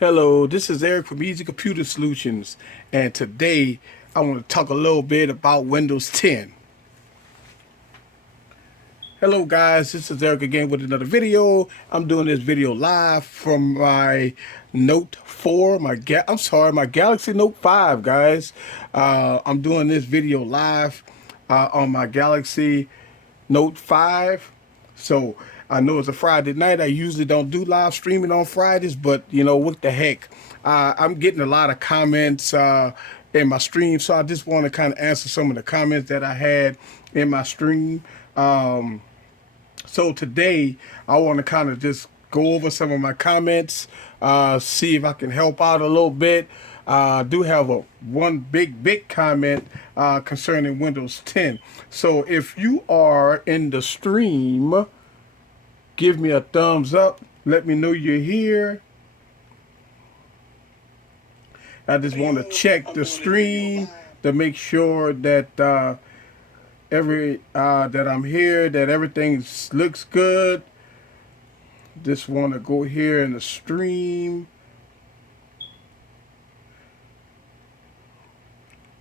Hello, this is Eric from Eazy Computer Solutions, and today I want to talk a little bit about Windows 10. Hello guys, this is Eric again with another video. I'm doing this video live from my Note 4, my Galaxy Note 5, guys. I'm doing this video live on my Galaxy Note 5. So I know it's a Friday night. I usually don't do live streaming on Fridays, but you know, what the heck? I'm getting a lot of comments in my stream, so I just want to kind of answer some of the comments that I had in my stream. So today I want to kind of just go over some of my comments, see if I can help out a little bit. I do have one big comment concerning Windows 10. So if you are in the stream, give me a thumbs up. Let me know you're here. I just want to check the stream to make sure that that I'm here, that everything looks good. Just want to go here in the stream.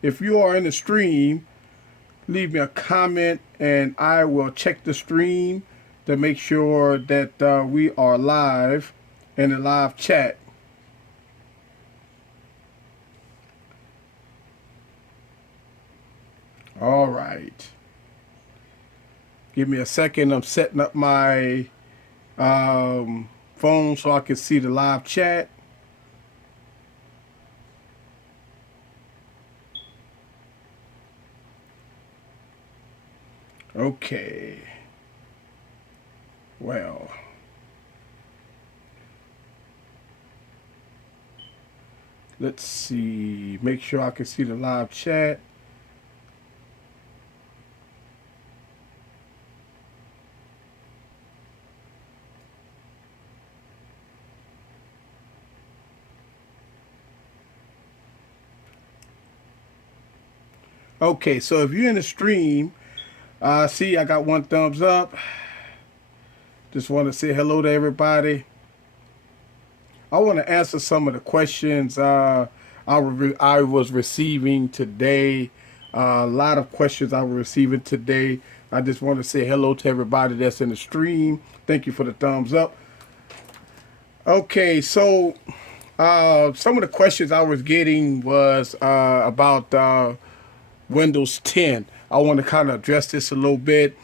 If you are in the stream, leave me a comment and I will check the stream to make sure that we are live in the live chat. All right. Give me a second. I'm setting up my phone so I can see the live chat. Okay. Well. Let's see. Make sure I can see the live chat. Okay, so if you're in the stream, see I got one thumbs up. Just want to say hello to everybody. I want to answer some of the questions I was receiving today. A lot of questions I was receiving today. I just want to say hello to everybody that's in the stream. Thank you for the thumbs up. Okay, so some of the questions I was getting was about Windows 10. I want to kind of address this a little bit.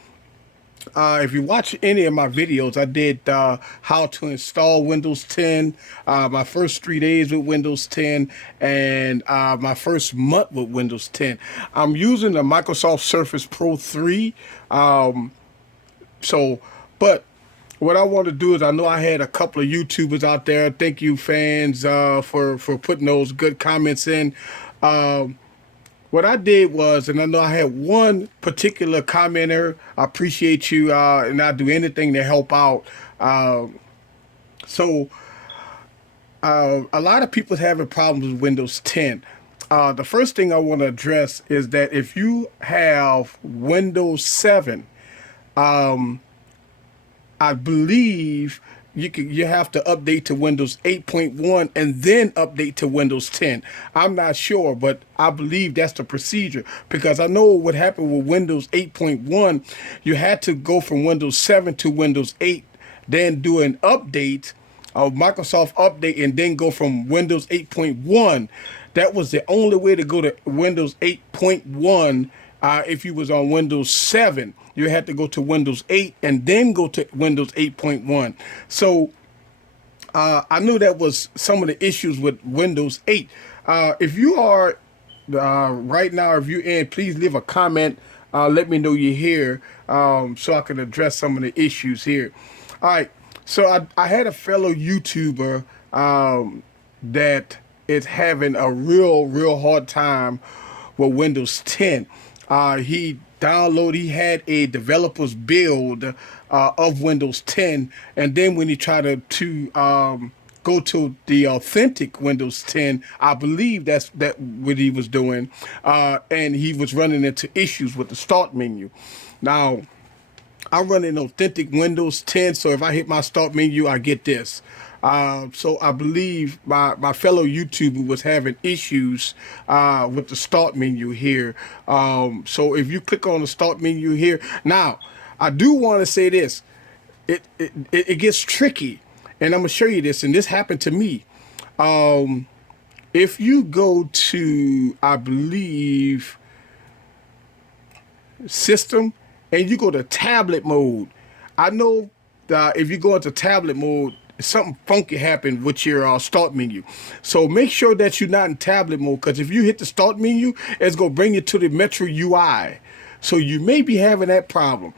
If you watch any of my videos, I did how to install Windows 10, my first 3 days with Windows 10, and my first month with Windows 10. I'm using the Microsoft Surface Pro 3. But what I want to do is, I know I had a couple of YouTubers out there. Thank you, fans, for putting those good comments in. What I did was, and I know I had one particular commenter, I appreciate you, and I'll do anything to help out. So a lot of people having problems with Windows 10. The first thing I want to address is that if you have Windows 7, I believe you have to update to Windows 8.1 and then update to Windows 10. I'm not sure, but I believe that's the procedure, because I know what happened with Windows 8.1. You had to go from Windows 7 to Windows 8, then do an update, a Microsoft update, and then go from Windows 8.1. That was the only way to go to Windows 8.1. If you was on Windows 7, you had to go to Windows 8 and then go to Windows 8.1. So I knew that was some of the issues with Windows 8. If you are right now, if you're in, please leave a comment. Let me know you're here, so I can address some of the issues here. All right. So I had a fellow YouTuber that is having a real hard time with Windows 10. He had a developer's build of Windows 10, and then when he tried to go to the authentic Windows 10, I believe that's what he was doing, and he was running into issues with the start menu. Now, I run an authentic Windows 10, so if I hit my start menu, I get this. So I believe my fellow YouTuber was having issues with the start menu here. So if you click on the start menu here, now I do want to say this. It gets tricky, and I'm gonna show you this. And this happened to me. If you go to, I believe, system, and you go to tablet mode, I know that if you go into tablet mode, something funky happened with your start menu. So make sure that you're not in tablet mode, because if you hit the start menu, it's gonna bring you to the Metro UI. So you may be having that problem.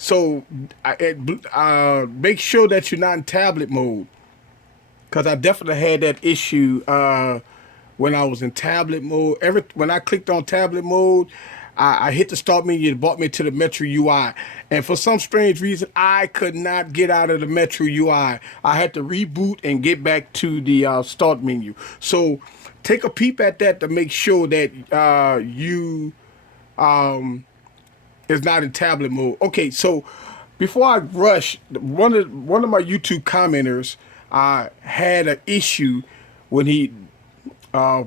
So make sure that you're not in tablet mode, because I definitely had that issue when I was in tablet mode. When I clicked on tablet mode, I hit the start menu. It brought me to the Metro UI, and for some strange reason, I could not get out of the Metro UI. I had to reboot and get back to the start menu. So take a peep at that to make sure that you is not in tablet mode. Okay, so before I rush, one of my YouTube commenters had an issue when he uh,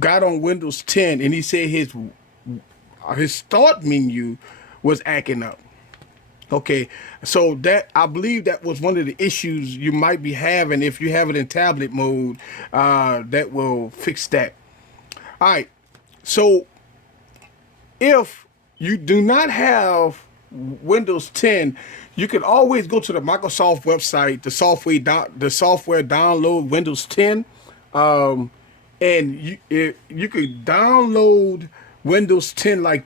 got on Windows 10, and he said his start menu was acting up. Okay, so that, I believe that was one of the issues you might be having if you have it in tablet mode. That will fix that. All right, so if you do not have Windows 10, you can always go to the Microsoft website, the software download Windows 10, and you could download Windows 10 like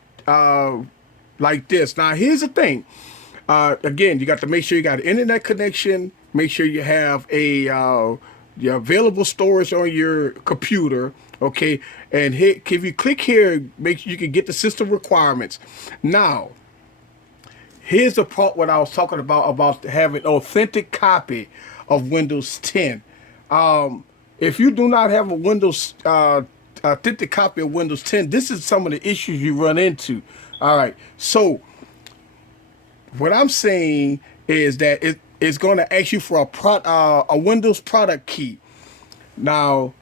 this. Now here's the thing. Again, you got to make sure you got an internet connection. Make sure you have the available storage on your computer. Okay, and if you click here, make sure you can get the system requirements. Now, here's the part what I was talking about having an authentic copy of Windows 10. If you do not have a Windows authentic copy of Windows 10, this is some of the issues you run into. All right, so what I'm saying is that it's going to ask you for a Windows product key. Now,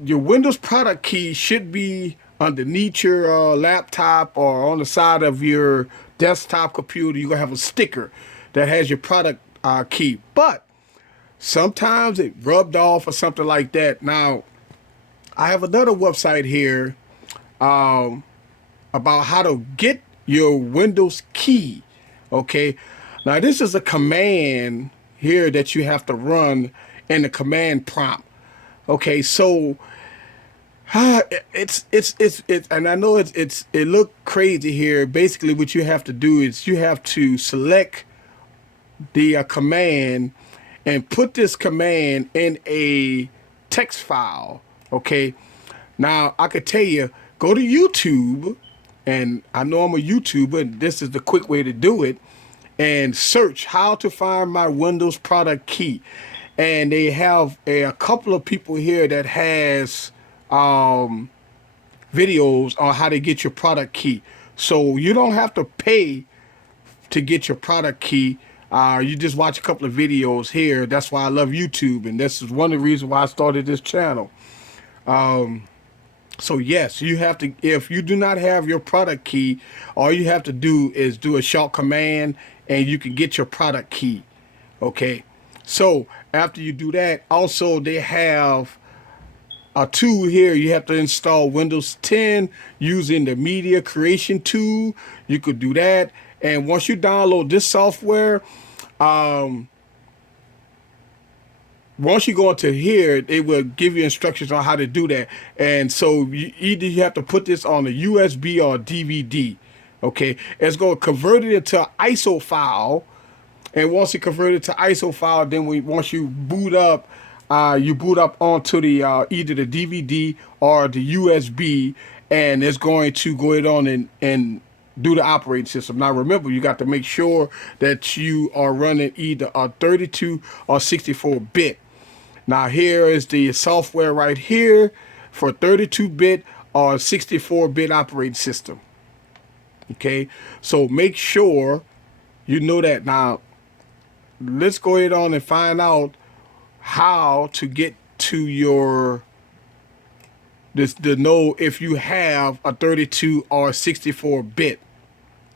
your Windows product key should be underneath your laptop or on the side of your desktop computer. You're going to have a sticker that has your product key. But sometimes it rubbed off or something like that. Now, I have another website here about how to get your Windows key. Okay. Now, this is a command here that you have to run in the command prompt. Okay, so it's and I know it look crazy here. Basically, what you have to do is you have to select the command and put this command in a text file. Okay, now I could tell you, go to YouTube, and I know I'm a YouTuber, and this is the quick way to do it, and search how to find my Windows product key. And they have a couple of people here that has videos on how to get your product key. So you don't have to pay to get your product key. You just watch a couple of videos here. That's why I love YouTube, and this is one of the reasons why I started this channel. So yes, you have to, if you do not have your product key, all you have to do is do a short command and you can get your product key. Okay. So after you do that, also they have a tool here. You have to install Windows 10 using the media creation tool. You could do that. And once you download this software, once you go into here, it will give you instructions on how to do that. And so either you have to put this on a USB or a DVD. Okay, it's going to convert it into an ISO file. And once you convert it to ISO file, then once you boot up onto the either the DVD or the USB, and it's going to go on and do the operating system. Now remember, you got to make sure that you are running either a 32 or 64-bit. Now here is the software right here for 32-bit or 64-bit operating system. Okay, so make sure you know that. Now let's go ahead on and find out how to get to your this to know if you have a 32 or 64 bit.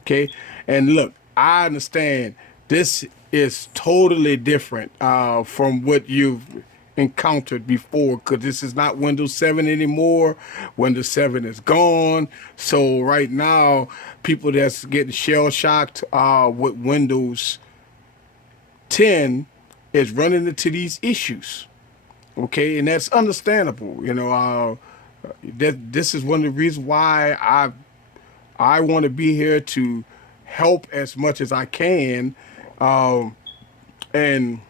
Okay, and look, I understand this is totally different from what you've encountered before, because this is not Windows 7 anymore. Windows 7 is gone. So right now, people that's getting shell shocked with Windows 10 is running into these issues. Okay, and that's understandable. That this is one of the reasons why I want to be here to help as much as I can, and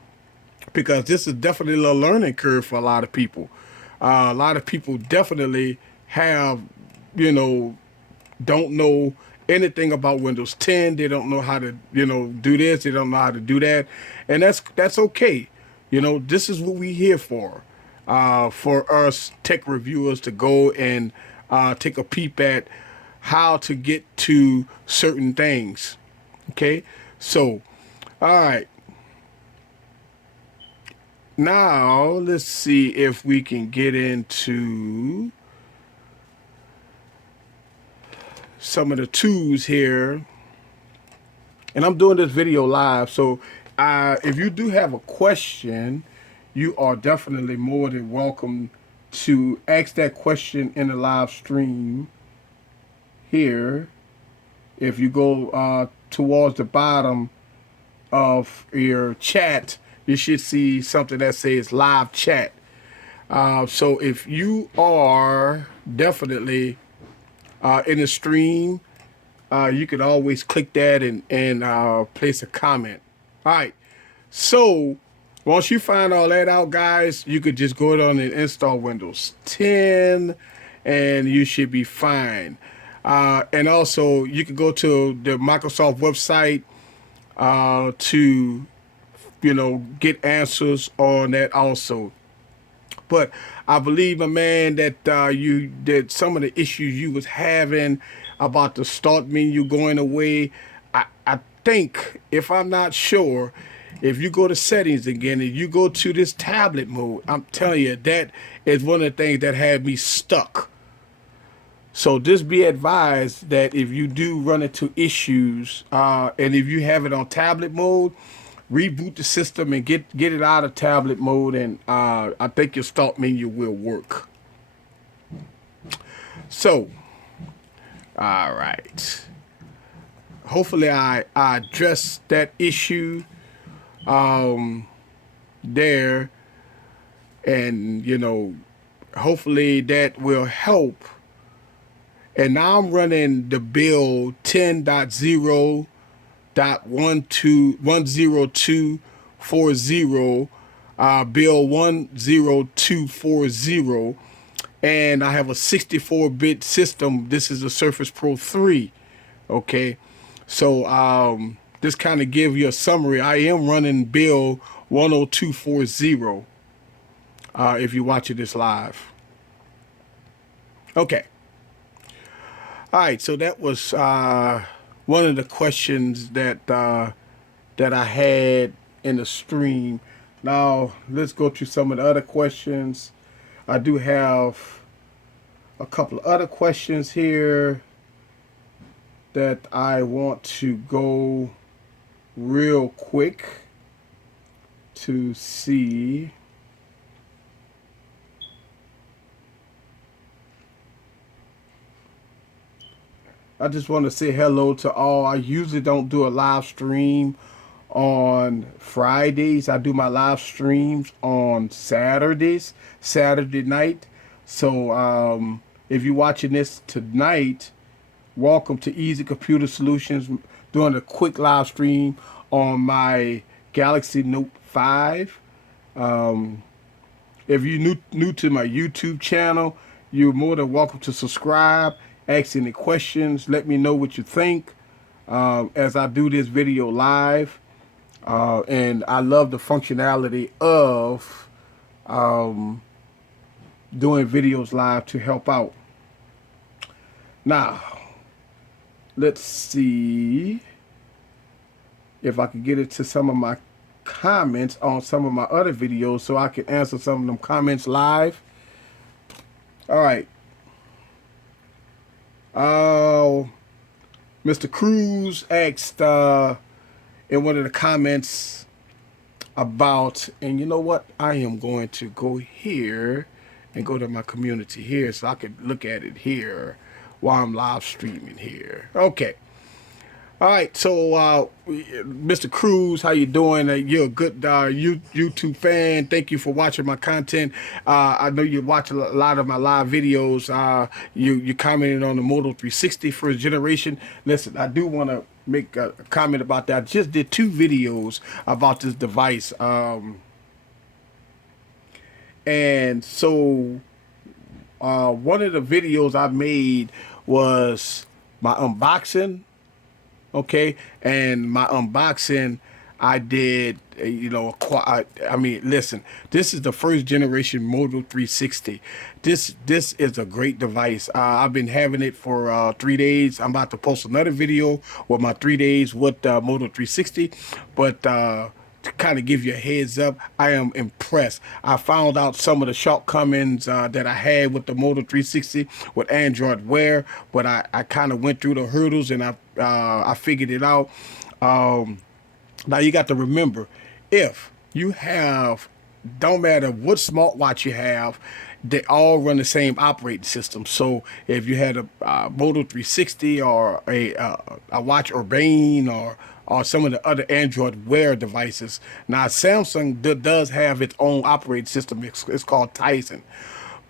because this is definitely a learning curve for a lot of people. A lot of people definitely have, you know, don't know anything about Windows 10. They don't know how to, do this. They don't know how to do that, and that's okay. This is what we here for us tech reviewers to go and take a peep at how to get to certain things. Okay, so all right. Now let's see if we can get into some of the tools here. And I'm doing this video live, so if you do have a question, you are definitely more than welcome to ask that question in the live stream here. If you go towards the bottom of your chat, you should see something that says live chat. So if you are definitely in the stream, you could always click that and place a comment. All right. So once you find all that out, guys, you could just go on and install Windows 10 and you should be fine. And also you could go to the Microsoft website to, get answers on that also. But I believe, my man, that some of the issues you was having about the start menu going away, I think, if I'm not sure, if you go to settings again and you go to this tablet mode, I'm telling you, that is one of the things that had me stuck. So just be advised that if you do run into issues, and if you have it on tablet mode, reboot the system and get it out of tablet mode, and I think your start menu will work. So, all right. Hopefully I addressed that issue there, and hopefully that will help. And now I'm running the build 10.0.10240, build 10240, and I have a 64-bit system. This is a Surface Pro 3. Okay, so this kind of give you a summary. I am running build 10240 if you're watching this live. Okay. All right, so that was one of the questions that I had in the stream. Now let's go to some of the other questions. I do have a couple of other questions here that I want to go real quick to see. I just want to say hello to all. I usually don't do a live stream on Fridays. I do my live streams on Saturdays, Saturday night. So if you're watching this tonight, welcome to Eazy Computer Solutions, doing a quick live stream on my Galaxy Note 5. If you're new to my YouTube channel, you're more than welcome to subscribe. Ask any questions. Let me know what you think as I do this video live. And I love the functionality of doing videos live to help out. Now, let's see if I can get into some of my comments on some of my other videos so I can answer some of them comments live. All right. Mr. Cruz asked in one of the comments about, and you know what? I am going to go here and go to my community here so I can look at it here while I'm live streaming here. Okay. All right, so Mr. Cruz, how you doing? You're a good YouTube fan. Thank you for watching my content. I know you watch a lot of my live videos. You commented on the Moto 360 first generation. Listen, I do want to make a comment about that. I just did 2 videos about this device, and so one of the videos I made was my unboxing. Okay, and my unboxing, I did, I mean, listen, this is the first generation Moto 360. This is a great device. I've been having it for 3 days. I'm about to post another video with my 3 days with Moto 360, but to kind of give you a heads up, I am impressed. I found out some of the shortcomings that I had with the Moto 360 with Android Wear, but I kind of went through the hurdles and I figured it out. Now you got to remember, if you have, don't matter what smartwatch you have, they all run the same operating system. So if you had a Moto 360 or a Watch Urbane or some of the other Android Wear devices, now Samsung does have its own operating system. It's called Tizen.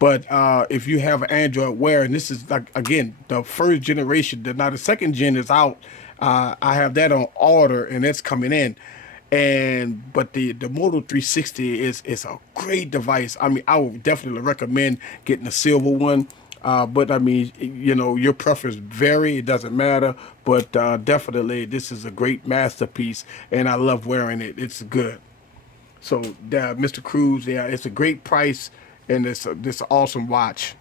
But if you have an Android Wear, and this is, like, again, the first generation, now the second gen is out. I have that on order, and it's coming in. But the Moto 360 is a great device. I mean, I would definitely recommend getting a silver one. But I mean, your preference vary. It doesn't matter. But definitely, this is a great masterpiece, and I love wearing it. It's good. So, Mr. Cruz, yeah, it's a great price, and it's this awesome watch.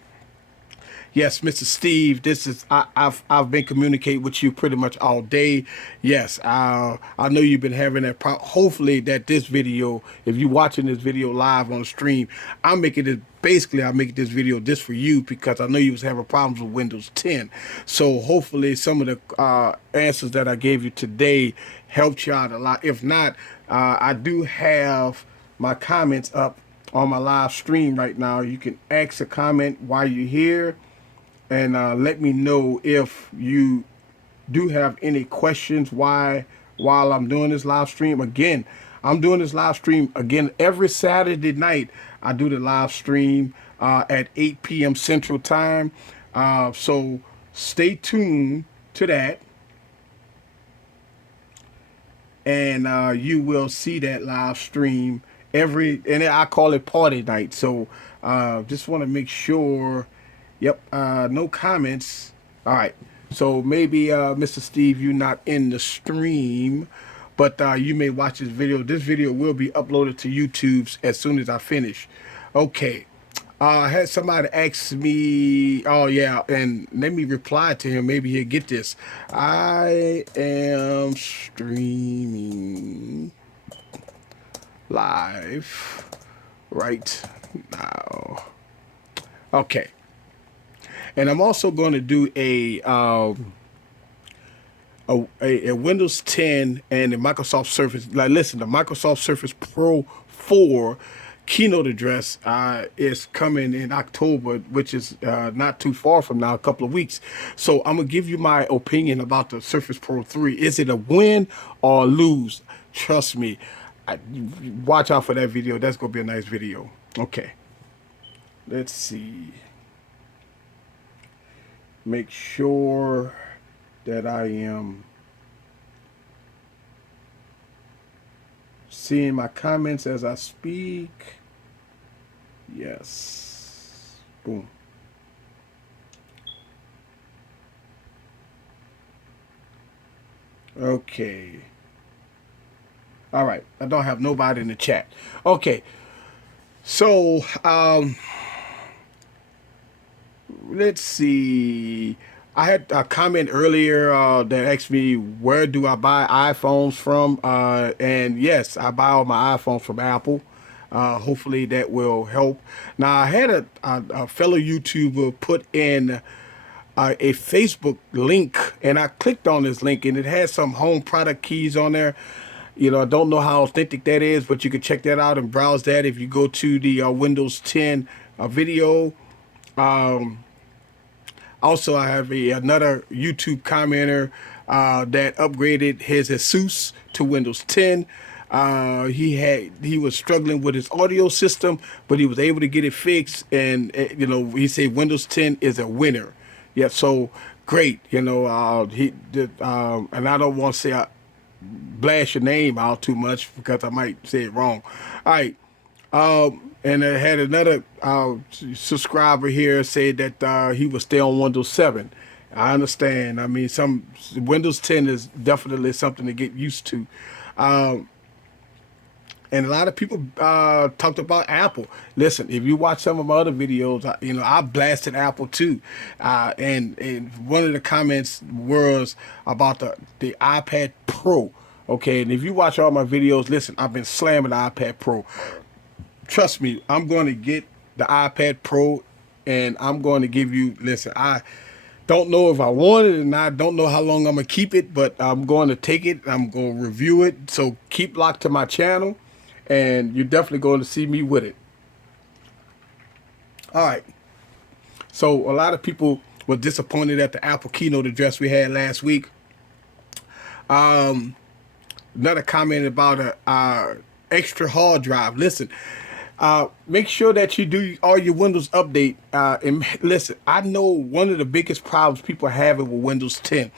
Yes, Mr. Steve, this is I've been communicating with you pretty much all day. Yes, I know you've been having that hopefully that this video, if you're watching this video live on stream, I'm making it basically I make this video just for you because I know you was having problems with Windows 10. So hopefully some of the answers that I gave you today helped you out a lot. If not, I do have my comments up on my live stream right now. You can ask a comment while you're here, and let me know if you do have any questions while I'm doing this live stream. Again, I'm doing this live stream again every Saturday night. I do the live stream at 8 p.m. Central Time. So stay tuned to that, and you will see that live stream and I call it party night. So just want to make sure. Yep, no comments. All right, so maybe Mr. Steve, you're not in the stream, but you may watch this video. This video will be uploaded to YouTube as soon as I finish. Okay, I had somebody ask me, oh yeah, and let me reply to him. Maybe he'll get this. I am streaming live right now. Okay. And I'm also going to do a Windows 10 and a Microsoft Surface. Like, listen, the Microsoft Surface Pro 4 keynote address is coming in October, which is not too far from now, a couple of weeks. So I'm going to give you my opinion about the Surface Pro 3. Is it a win or lose? Trust me. Watch out for that video. That's going to be a nice video. Okay. Let's see. Make sure that I am seeing my comments as I speak. Yes. Boom. Okay. All right. I don't have nobody in the chat. Okay. So, let's see. I had a comment earlier that asked me where do I buy iPhones from, and yes, I buy all my iPhones from Apple. Hopefully that will help. Now I had a fellow YouTuber put in a Facebook link, and I clicked on this link, and it has some home product keys on there. You know, I don't know how authentic that is, but you can check that out and browse that if you go to the Windows 10 video. Also, I have another YouTube commenter that upgraded his Asus to Windows 10. He was struggling with his audio system, but he was able to get it fixed. And you know, he said Windows 10 is a winner. Yeah, so great. You know, he did, and I don't want to say blast your name out too much because I might say it wrong. All right. And I had another subscriber here say that he would stay on Windows 7. I understand. I mean, some Windows 10 is definitely something to get used to. Um, and a lot of people talked about Apple. Listen, if you watch some of my other videos, you know, I blasted Apple too. And one of the comments was about the iPad Pro. Okay, and if you watch all my videos, listen, I've been slamming the iPad Pro. Trust me, I'm going to get the iPad Pro, and I'm going to give you, listen, I don't know if I want it and I don't know how long I'm going to keep it, but I'm going to take it. I'm going to review it. So keep locked to my channel, and you're definitely going to see me with it. All right. So a lot of people were disappointed at the Apple keynote address we had last week. Another comment about a extra hard drive. Listen, make sure that you do all your Windows update. And listen, I know one of the biggest problems people are having with Windows 10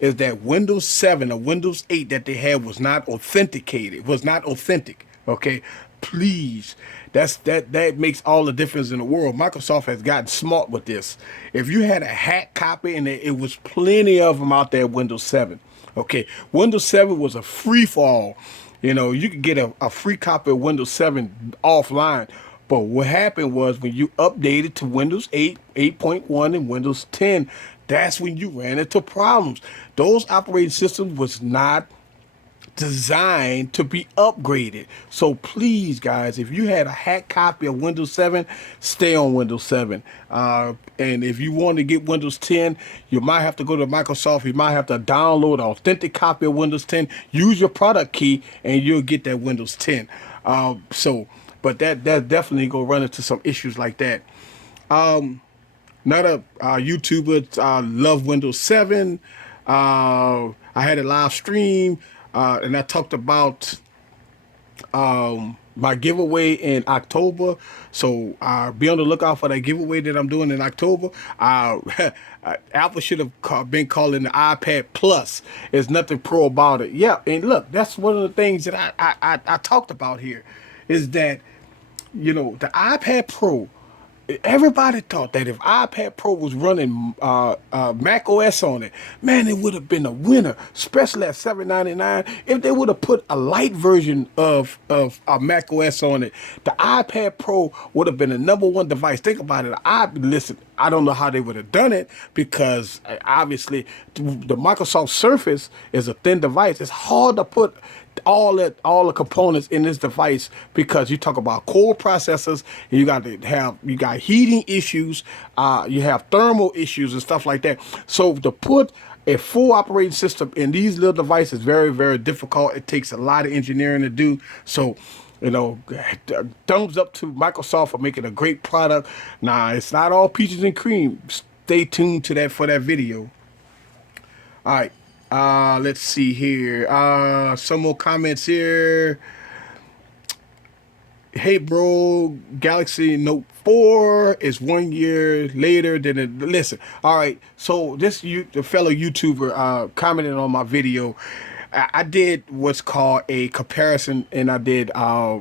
is that Windows 7 or Windows 8 that they had was not authenticated, was not authentic. Okay, please. That makes all the difference in the world. Microsoft has gotten smart with this. If you had a hack copy, and it was plenty of them out there, Windows 7. Okay, Windows 7 was a free fall. You know, you could get a free copy of Windows 7 offline. But what happened was when you updated to Windows 8, 8.1, and Windows 10, that's when you ran into problems. Those operating systems was not designed to be upgraded. So please, guys, if you had a hack copy of Windows 7, stay on Windows 7. And if you want to get Windows 10, you might have to go to Microsoft. You might have to download an authentic copy of Windows 10. Use your product key, and you'll get that Windows 10. But that definitely gonna run into some issues like that. Another YouTuber love Windows 7. I had a live stream. And I talked about my giveaway in October. So be on the lookout for that giveaway that I'm doing in October. Apple should have been calling the iPad Plus. There's nothing pro about it. Yeah, and look, that's one of the things that I talked about here is that, you know, the iPad Pro, everybody thought that if iPad Pro was running Mac OS on it, man, it would have been a winner, especially at $7.99. If they would have put a light version of Mac OS on it, the iPad Pro would have been the #1 device. Think about it. Listen, I don't know how they would have done it because obviously the Microsoft Surface is a thin device. It's hard to put all the components in this device because you talk about core processors, and you got heating issues, you have thermal issues and stuff like that. So to put a full operating system in these little devices is very, very difficult. It takes a lot of engineering to do. So, you know, thumbs up to Microsoft for making a great product. Nah, it's not all peaches and cream. Stay tuned to that for that video. All right. Let's see here. Some more comments here. Hey, bro, Galaxy Note 4 is 1 year later than it. Listen, all right. So the fellow YouTuber commented on my video. I did what's called a comparison, and I did a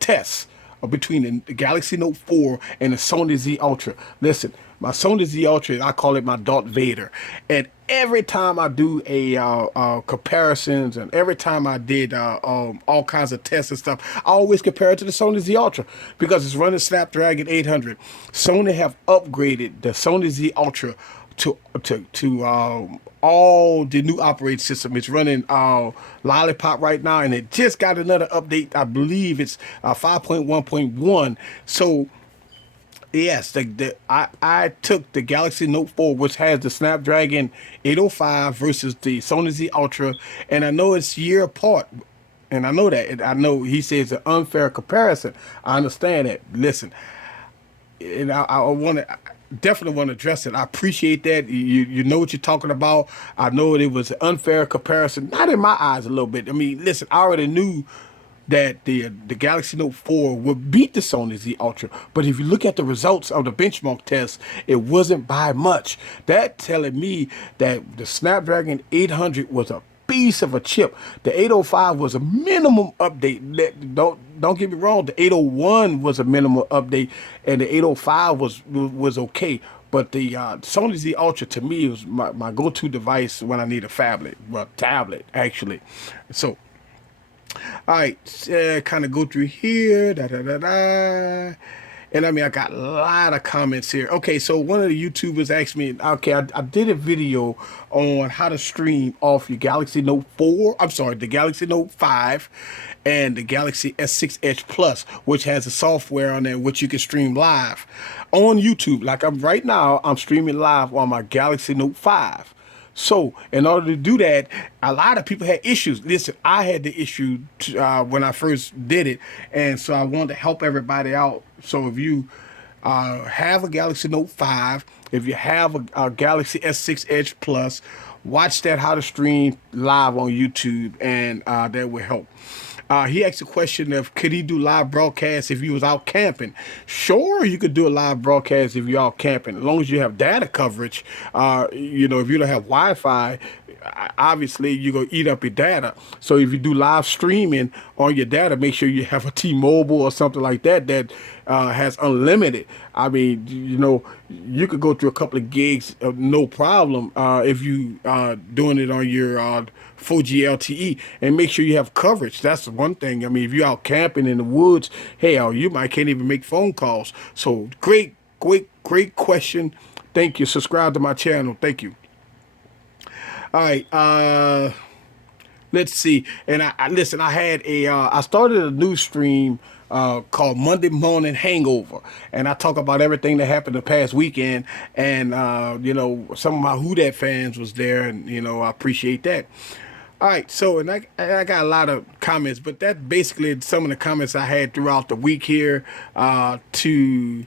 test between the Galaxy Note 4 and the Sony Z Ultra. Listen, my Sony Z Ultra, I call it my Darth Vader. And every time I do a comparisons, and every time I did all kinds of tests and stuff, I always compare it to the Sony Z Ultra because it's running Snapdragon 800. Sony have upgraded the Sony Z Ultra to all the new operating system. It's running Lollipop right now, and it just got another update. I believe it's 5.1.1. So yes, I took the Galaxy Note 4, which has the Snapdragon 805 versus the Sony Z Ultra, and I know it's year apart. And I know that. And I know he says an unfair comparison. I understand that. Listen, and I want to definitely want to address it. I appreciate that. You know what you're talking about. I know it was an unfair comparison, not in my eyes a little bit. I mean, listen, I already knew that the Galaxy Note 4 would beat the Sony Z Ultra, but if you look at the results of the benchmark test, it wasn't by much. That telling me that the Snapdragon 800 was a beast of a chip. The 805 was a minimum update. Don't get me wrong. The 801 was a minimum update, and the 805 was okay. But the Sony Z Ultra to me was my go-to device when I need a phablet, well, tablet actually. So, all right, kind of go through here. Da da da da. And I mean, I got a lot of comments here. Okay, so one of the YouTubers asked me, okay, I did a video on how to stream off your Galaxy Note 4, I'm sorry, the Galaxy Note 5 and the Galaxy S6 Edge Plus, which has a software on there which you can stream live on YouTube. Like right now, I'm streaming live on my Galaxy Note 5. So, in order to do that, a lot of people had issues. Listen, I had the issue when I first did it, and so I wanted to help everybody out. So, if you have a Galaxy Note 5, if you have a Galaxy S6 Edge Plus, watch that how to stream live on YouTube, and that will help. He asked a question of could he do live broadcasts if you was out camping? Sure, you could do a live broadcast if you're out camping, as long as you have data coverage. You know, if you don't have Wi-Fi, obviously you're gonna eat up your data. So if you do live streaming on your data, make sure you have a T-Mobile or something like that that has unlimited. I mean, you know, you could go through a couple of gigs of no problem if you doing it on your 4G LTE, and make sure you have coverage. That's the one thing. I mean, if you're out camping in the woods, hell, you might can't even make phone calls. So great question. Thank you. Subscribe to my channel. Thank you. All right. Let's see. And I listen. I had I started a new stream called Monday Morning Hangover, and I talk about everything that happened the past weekend. And you know, some of my Who Dat fans was there, and you know, I appreciate that. All right, so and I got a lot of comments, but that's basically some of the comments I had throughout the week here to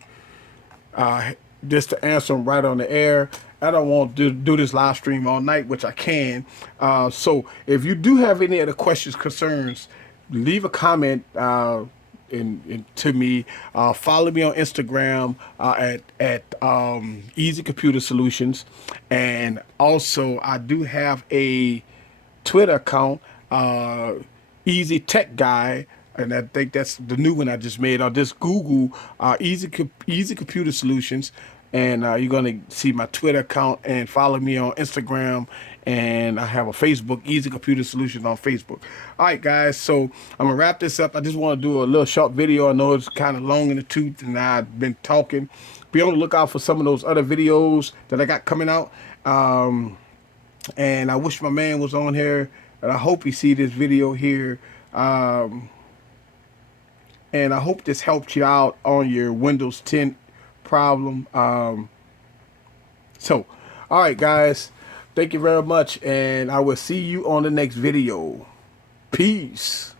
just to answer them right on the air. I don't want to do this live stream all night, which I can. So if you do have any other questions, concerns, leave a comment to me. Follow me on Instagram at Eazy Computer Solutions, and also I do have a Twitter account, Easy Tech Guy, and I think that's the new one I just made. I'll just Google Eazy Computer Solutions, and you're gonna see my Twitter account, and follow me on Instagram, and I have a Facebook, Eazy Computer Solutions on Facebook. All right, guys, so I'm gonna wrap this up. I just want to do a little short video. I know it's kind of long in the tooth, and I've been talking. Be on the lookout for some of those other videos that I got coming out. And I wish my man was on here, and I hope he see this video here. And I hope this helped you out on your Windows 10 problem. So, all right, guys, thank you very much, and I will see you on the next video. Peace.